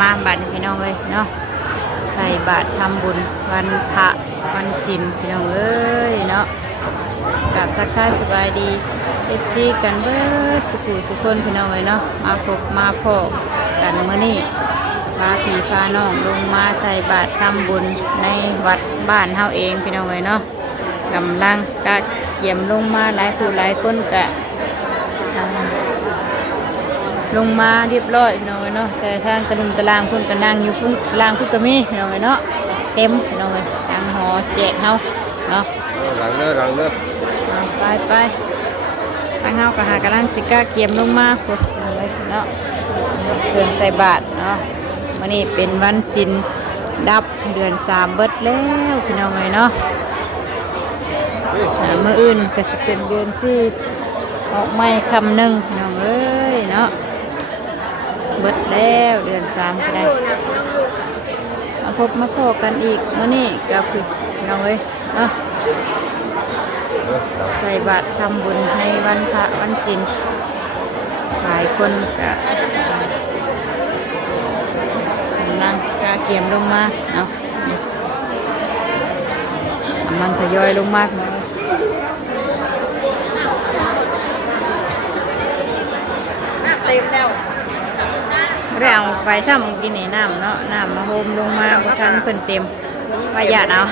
มาบัตรพี่น้องเลยเนาะใส่บาตรทำบุญวันพระวันศีลพี่น้องเอ้ยเนาะกับทักทายสบายดีFCกันเบิดสุขุสุคนพี่น้องเลยเนาะมาพบมาพบกันมื้อนี้พาพี่พาน้องลงมาใส่บาตรทำบุญในวัดบ้านเฮาเองพี่น้องเลยเนาะกำลังกะเกี่ยมลงมาหลายผู้หลายคนกะลงมาเรียบร้อยพี่น้องเนาะแต่ทางตะลุมตะลางพุ่นกะนั่งอยู่พุ่นลางพุ่นกะมีพี่น้องเนาะเต็มพี่น้องทางหอแจกเฮาเนาะหลังเลิกไปทางเฮากะหากำลังสิกาเกี่ยมลงมาพุ่นเนาะเดือนใส่บาตรเนาะวันนี้เป็นวันศีลดับเดือน3เบิดแล้วพี่น้องเนาะมื้ออื่นก็สิเป็นเดือน4ออกไม้คำหนึ่งน้องเอ้ยเนาะเบิดแล้วเดือน3ก็ได้มาพบมาพอกันอีกมื้อนี้กับพี่น้องเอ้ยเนาะใส่บาตรทำบุญในวันพระวันศีลหลายคนก็นั่งกาเกี่ยมลงมาเนาะมันทยอยลงมาเต็มแล้วเราไปซ้ำกินในน้ำเนาะน้ำมาโฮมลงมาเพราะท่านเพิ่นเต็มประหยัดเอา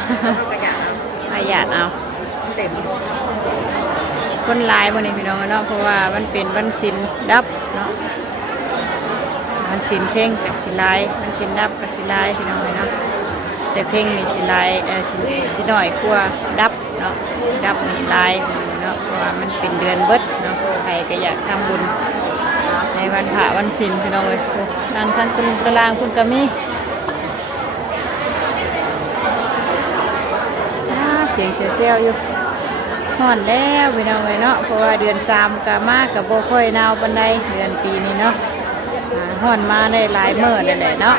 ประหยัดเอาเต็มคนหลายวันนี้พี่น้องเนาะเพราะว่ามันเป็นวันศีลดับเนาะวันศีลเพ่งกับศีลลายวันศีลดับกับศีลลายพี่น้องเนาะแต่เพ่งมีศีลลายศีลหน่อยกว่าดับเนาะดับมีลายเนาะเพราะว่ามันเป็นเดือนเบิดเนาะใครก็อยากทำบุญในวันพระวันศีลพี่น้องเลยนั่งทั้งตารางคุณกะมีเสียงเซี่ยวอยู่ห่อนแล้วพี่น้องเลยเนาะเพราะว่าเดือน3กะมากกับโบค่อยหนาวปานใดเดือนปีนี้เนาะห่อนมาได้หลายมื้อนั่นแหละเนาะ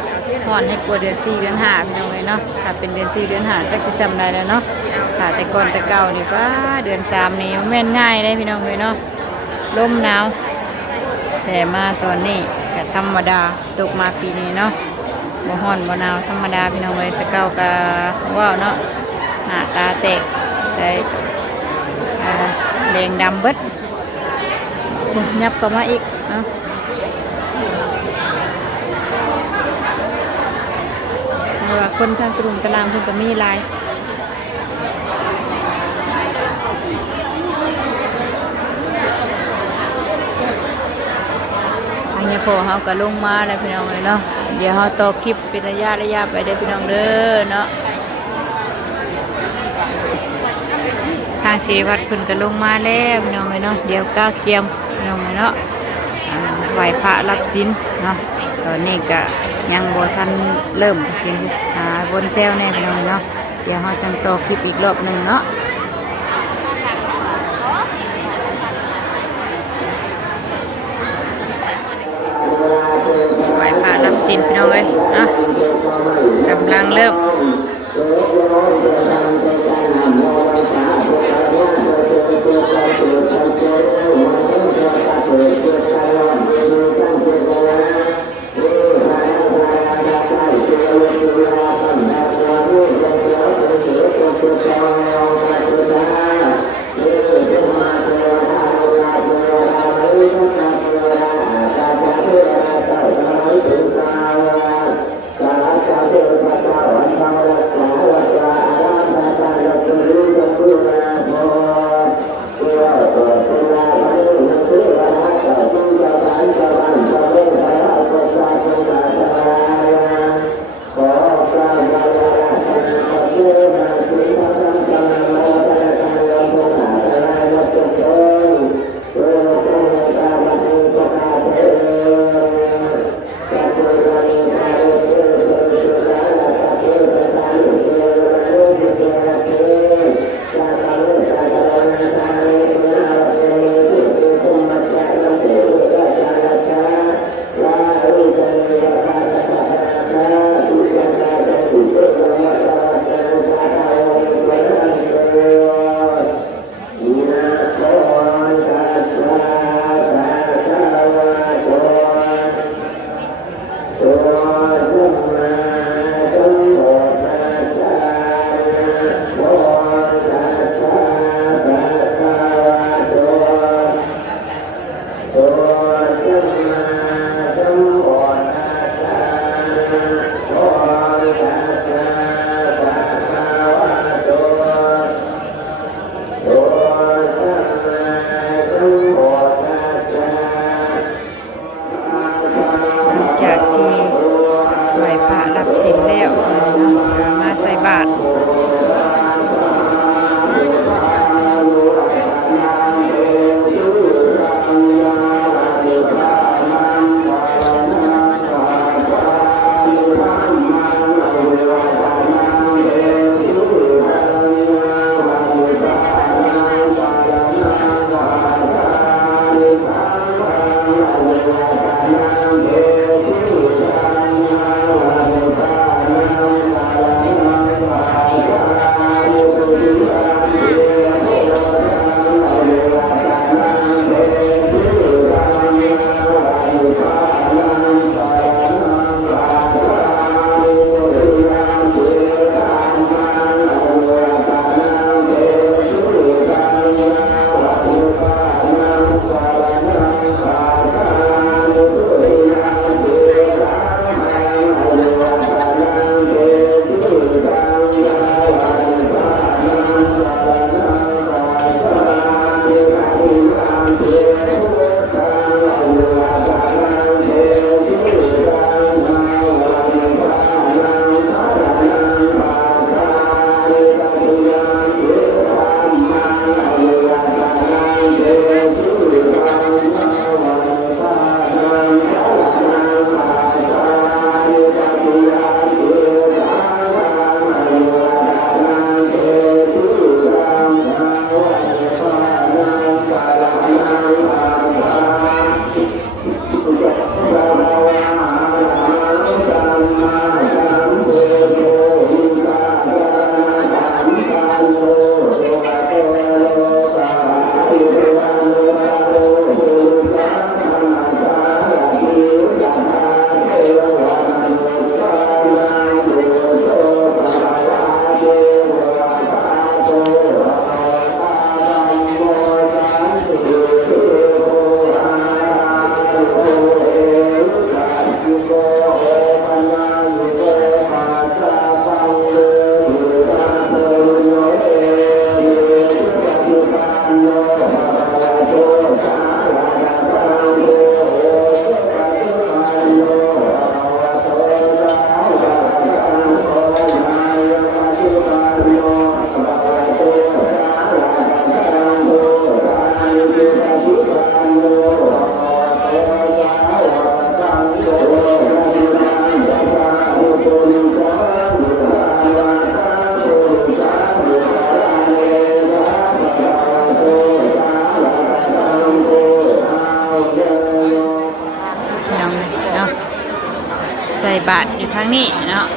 ห่อนให้กลัวเดือน4เดือน5พี่น้องเลยเนาะถ้าเป็นเดือน4เดือน5จักสิจำได้แล้วเนาะแต่ก่อนแต่เก่านี่ว่าเดือน3นี่แม่นง่ายเลยพี่น้องเลยเนาะลมหนาวแต่มาตอนนี้ก็ธรรมดาตกมาปีนี้เนาะบ่ฮ้อนบ่หนาวธรรมดาพี่น้องเลยแต่เก่าก็ว้าวเนาะหน้าตาแตกได้แดงดำเบิดยับเข้ามาอีกเนาะเพราะว่าคนทางกรุงตารางเพิ่นก็มีหลายเนี่ยพอเขาก็ลงมาแล้วพี่น้องเลยเนาะเดี๋ยวเขาต่อคลิปเป็นระยะไปเด้อพี่น้องเด้อเนาะทางชีวัดคุณก็ลงมาแล้วพี่น้องเลยเนาะเดี๋ยวก้าวเกียมพี่น้องเลยเนาะไหวพระรับศีลเนาะตอนนี้ก็ยังบ่ทันเริ่มเสียงบนเซลแน่พี่น้องเนาะเดี๋ยวเขาจังต่อคลิปอีกรอบหนึ่งเนาะไหวพระรับศีลพี่น้องเลยเนาะกำลังเริ่มHãy subscribe cho kênh Ghiền Mì Gõ để không bỏ lỡ ใส่บาตรอยู่ทางนี้เนาะ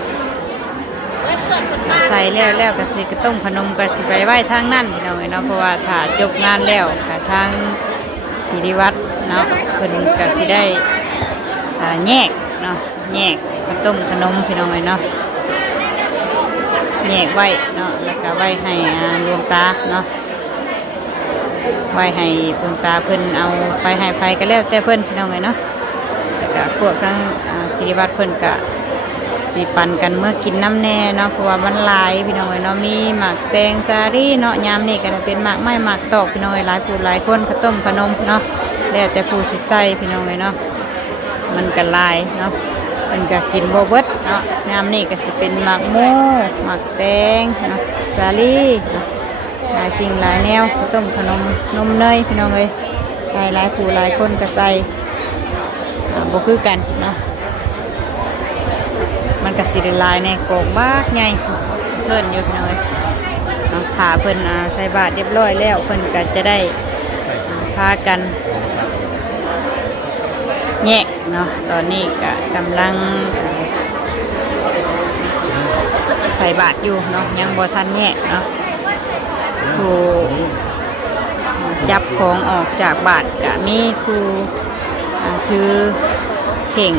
ใส่แล้วก็สิกระต้มขนมก็สิไปไหว้ทางนั่นพี่น้องเนาะเพราะว่าถ้าจบงานแล้วค่ะทางศิริวัตรเนาะเพิ่นก็สิได้แยกเนาะแยกกระต้มขนมพี่น้องเนาะแยกไว้เนาะแล้วก็ไว้ให้หลวงตาเนาะไว้ให้หลวงตาเพิ่นเอาไปให้ไฟก็แล้วแต่เพิ่นพี่น้องเนาะแล้วก็พวกทั้งศิริวัตรเพิ่นก็สีปั่นกันเมื่อกินน้ำแน่เนาะเพราะว่ามันหลายพี่น้องเนาะมีหมากแตงสาลี่เนาะยามนี่ก็เป็นหมากไม้หมากตอกพี่น้องหลายผู้หลายคนข้าวต้มขนมเนาะแล้วแต่ผู้สิใส่พี่น้องเนาะมันก็หลายเนาะมันก็กินบ่เบิดเนาะยามนี่ก็สิเป็นหมากโม่หมากแตงเนาะสาลี่เนาะหลายสิ่งหลายแนวข้าวต้มขนมนมเนยพี่น้องหลายผู้หลายคนก็ใส่บ่คือกันเนาะมันก็สิได้ลายในโกงบ้าไงเพิ่นอยู่หน่อยน้องถาเพิ่นใส่บาตรเรียบร้อยแล้วเพิ่นก็จะได้พากันแยกเนาะตอนนี้ก็กำลังใส่บาตรอยู่เนาะยังบ่ทันแยกเนาะผู้จับของออกจากบาตรก็มีผู้ถือเข่ง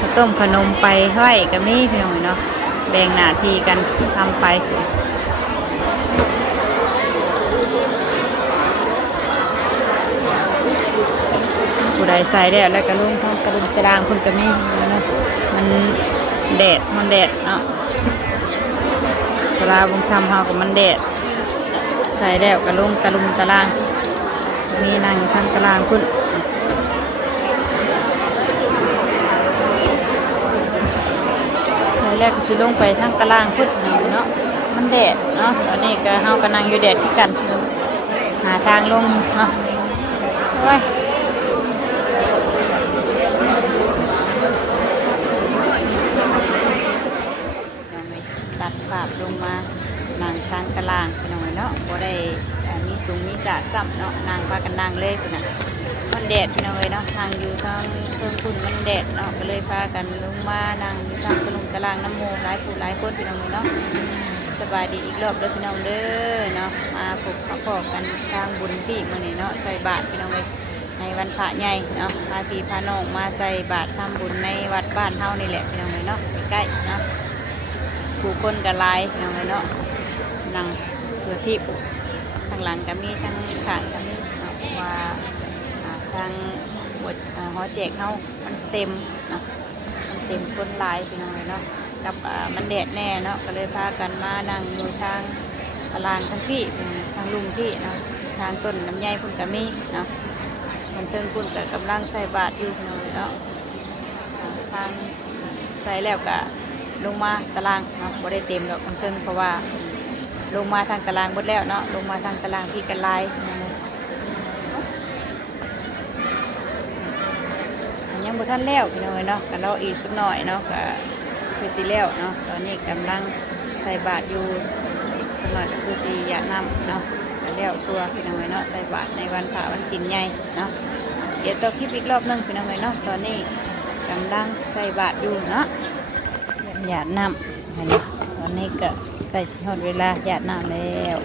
ข้าวต้มขนมไปไหว้ก็มีพี่น้องเนาะแบ่งหน้าที่กันทำไปผู้ใดใส่แล้วก็ลุ่มท้องกระดุมตารางคนก็มีเนาะมันแดดเนาะเวลาบุญทำเฮากับมันแดดใส่แล้วก็ลุ่มกระดุมตารางมีนั่งทั้งตารางคุณแรกก็สิลงไปทางตารางพุทธเนาะมันแดดเนาะตอนนี้ก็เฮาก็นั่งอยู่แดดที่กันหาทางลงเนาะโอ้ยตัดภาพลงมานั่งทางตารางพี่น้องเนาะบ่ได้มีสูงมีสะซ้ำเนาะนั่งพากันนั่งเลยพุ่นน่ะมัน แดดพี่น้องเลยเนาะทางอยู่ทางเพิ่งคุณมันแดดเนาะก็เลยพากันลงมานั่งอยู่ทางตะลุงตารางน้ำโมหลายผู้หลายคนพี่น้องเลยเนาะสบายดีอีกรอบเด้อพี่น้องเด้อเนาะมาพบมาพบกันทางบุญที่มื้อนี้เนาะใส่บาตรพี่น้องเลยในวันพระใหญ่เนาะพาพี่พาน้องมาใส่บาตรทำบุญในวัดบ้านเฮานี่แหละพี่น้องเลยเนาะใกล้ๆเนาะผู้คนกันหลายพี่น้องเลยเนาะนั่งเพื่อที่ทางหลังก็มีทางข้างก็มีเนาะว่าทางหอแจกเขามันเต็มเนาะมันเต็มคนหลายพี่น้องเลยเนาะกับมันแดดแน่เนาะก็เลยพากันมานั่งอยู่ทางตารางทางพี่ทางลุงพี่เนาะทางต้นน้ำใยพุ่นกะมีเนาะมันเติงพุ่นกะกำลังใส่บาตรอยู่พี่น้องเลยเนาะทางใส่แล้วกะลงมาตารางเนาะบ่ได้เต็มดอกทางเติงเพราะว่าลงมาทางตารางหมดแล้วเนาะลงมาทางตารางพี่กันลายยังบ่ทันแล้วพี่น้องเนาะกันรออีกสักหน่อยเนาะก็คือสิแล้วเนาะตอนนี้กำลังใส่บาตรอยู่สักหน่อยก็คือสิหยาดน้ำเนาะกันแล้วตัวพี่น้องเนาะใส่บาตรในวันพระวันศีลใหญ่เนาะเดี๋ยวต่อคลิปอีกรอบนึงพี่น้องเนาะตอนนี้กำลังใส่บาตรอยู่เนาะหยาดน้ำเห็นไหมตอนนี้ก็ใกล้หมดเวลาหยาดน้ำแล้ว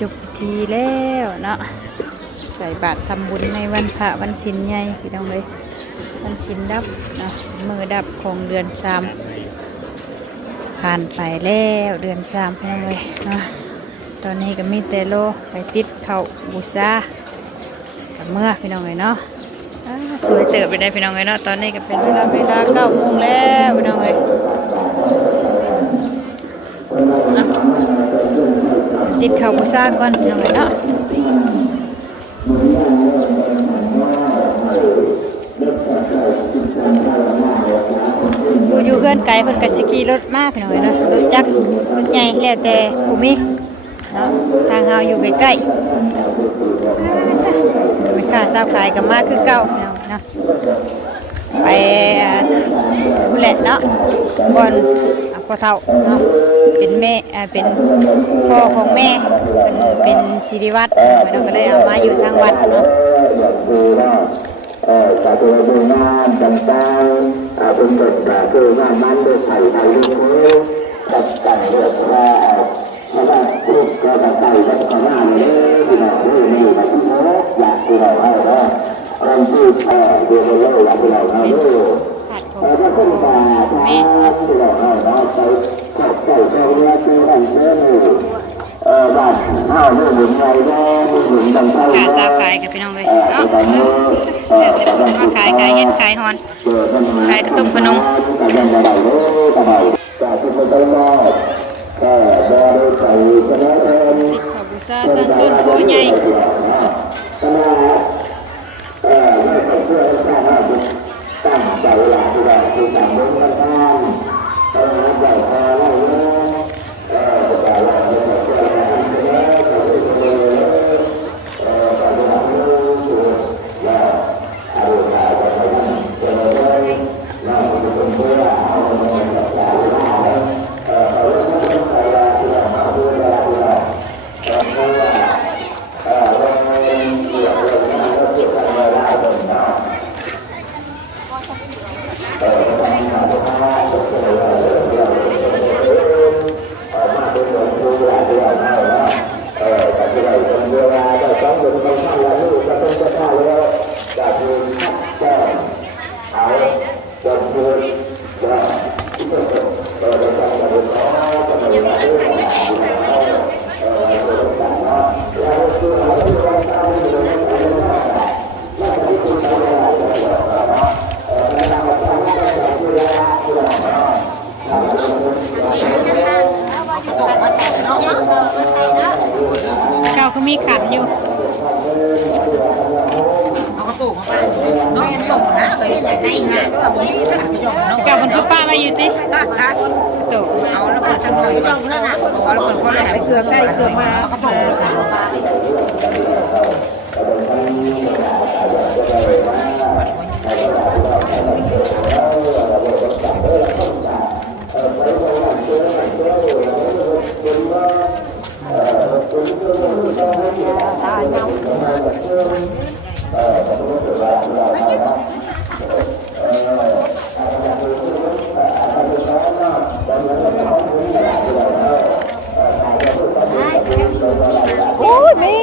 จบพิธีแล้วเนาะใส่บาตรทำบุญในวันพระวันศีลใหญ่พี่น้องเลยวันศีลดับนะมือดับของเดือน3ผ่านไปแล้วเดือน3พี่น้องเลยเนาะตอนนี้ก็มีแต่โลไปติดเข่าบูชากับเมื่อพี่น้องเลยเนาะสวยเติบไปได้พี่น้องเลยเนาะตอนนี้ก็เป็นเวลา9 โมงแล้วพี่น้องเลยติดเข่าบูชาก่อนพี่น้องเลยเนาะเ เพิ่นก็สิขี่รถมาพี่น้องเนาะรถจักรรถใหญ่แล้วแต่ผู้มีเนาะทางเฮาอยู่ใกล้ๆไม่ค่าทราบขายก็มาคือเก่าพี่น้องเนาะไปผู้แหละเนาะบอนพ่อเฒ่าเนาะเป็นแม่เป็นพ่อของแม่เป็นศิริวัตรเราก็เลยเอามาอยู่ทางวัดเนาะจากตัวดูงานต่างๆเป็นเด็กคืองานมันเด็กไทยไทยลูกนี้ตัดแต่งเด็กว่าแล้วก็พูดก็ตัดแต่งเด็กของงานนี้ที่เราดูนี่มาที่โน้อยากที่เราให้ว่าเราพูดเดี๋ยวเราอยากที่เราให้ดูแล้วก็ขึ้นมาที่เราให้เราไปขอบใจเขาเรียกเจ้าหน้าที่บ้านข้าวไม่หมุนไงได้ไม่หมุนดังเท่าไหร่ ขาซาขายกับพี่น้องเลยเนาะมาขายเฮ็ดขายฮอนขายกระตุ้มขนมขอบูชาตั้งต้นโพใหญ่ตั้งใจหลักที่เราคือการมุ่งมั่นทางใหญ่พอแล้วเก่าก็มีขันอยู่เก่ามันคือป้ามาอยู่ติตู่เอาแล้วมันจะหน่อยเอาแล้วมันคนไปเกลือใกล้เกลือมาก็ตู่โอ้ยมี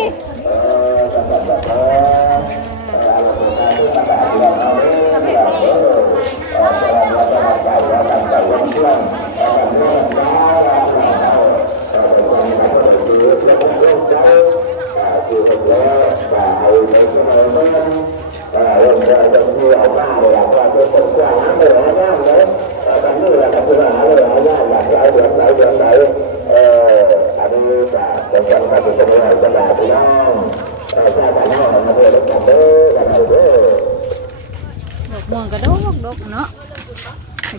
ม่วงกระดกดกเนาะ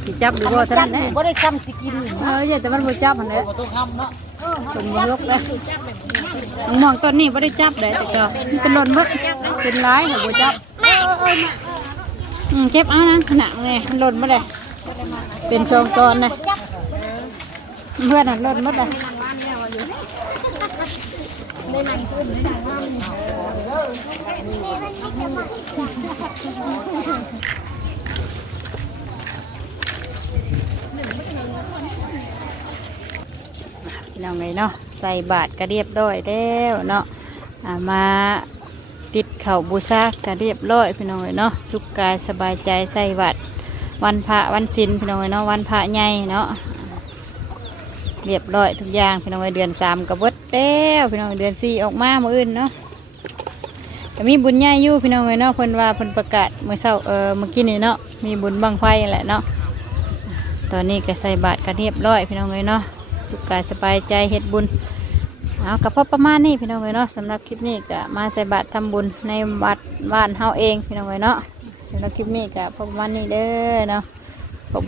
สิจับหรือว่าท่านแน่บ่ได้จำสิกินแต่มันบ่จับหั่นแหละต้องทำเนาะเป็นม่วงลกเลยม่วงต้นนี้บ่ได้จับเลยแต่ก็เป็นหล่นหมดเป็นหลายก็บ่จับเก็บเอานะขนาดนี่หล่นหมดเลยเป็นช่องตอนนะเพื่อนหล่นหมดเลยเราไงเนาะใส่บาตรก็เรียบร้อยแล้วเนาะมาติดเข่าบูชาก็เรียบร้อยพี่น้องเนาะสุขกายสบายใจใส่บาตรวันพระวันศีลพี่น้องเนาะวันพระใหญ่เนาะเรียบร้อยทุกอย่างพี่น้องเดือน3ก็เบิดแล้วพี่น้องเดือน4ออกมาเมื่ออื่นเนาะก็มีบุญใหญ่อยู่พี่น้องเนาะเพิ่นว่าเพิ่นประกาศเมื่อเช้าเมื่อกี้นี่เนาะมีบุญบังไฟแหละเนาะตอนนี้ก็ใส่บาตรก็เรียบร้อยพี่น้องเนาะสุขกายสบายใจเฮ็ดบุญเอากับพอประมาณนี้พี่น้องเนาะสำหรับคลิปนี้ก็มาใส่บาตรทำบุญในวัดบ้านเฮาเองพี่น้องเนาะสำหรับคลิปนี้ก็พอประมาณนี้เด้อเนาะ ขอบ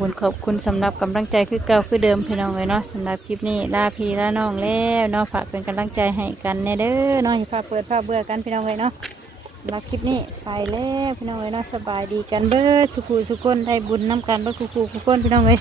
คุณสำหรับกำลังใจคือเก่าคือเดิมพี่น้องเลยเนาะสำหรับคลิปนี้ลาพี่ลาน้องแล้วเนาะฝากเป็นกำลังใจให้กันแน่เด้อเนาะอย่าพาเปิดพาเบื่อกันพี่น้องเลยเนาะสำหรับคลิปนี้ไปแล้วพี่น้องเลยเนาะสบายดีกันเบิดสุขุสุขคนได้บุญน้ำกันเบิดคู่คู่คนพี่น้องเลย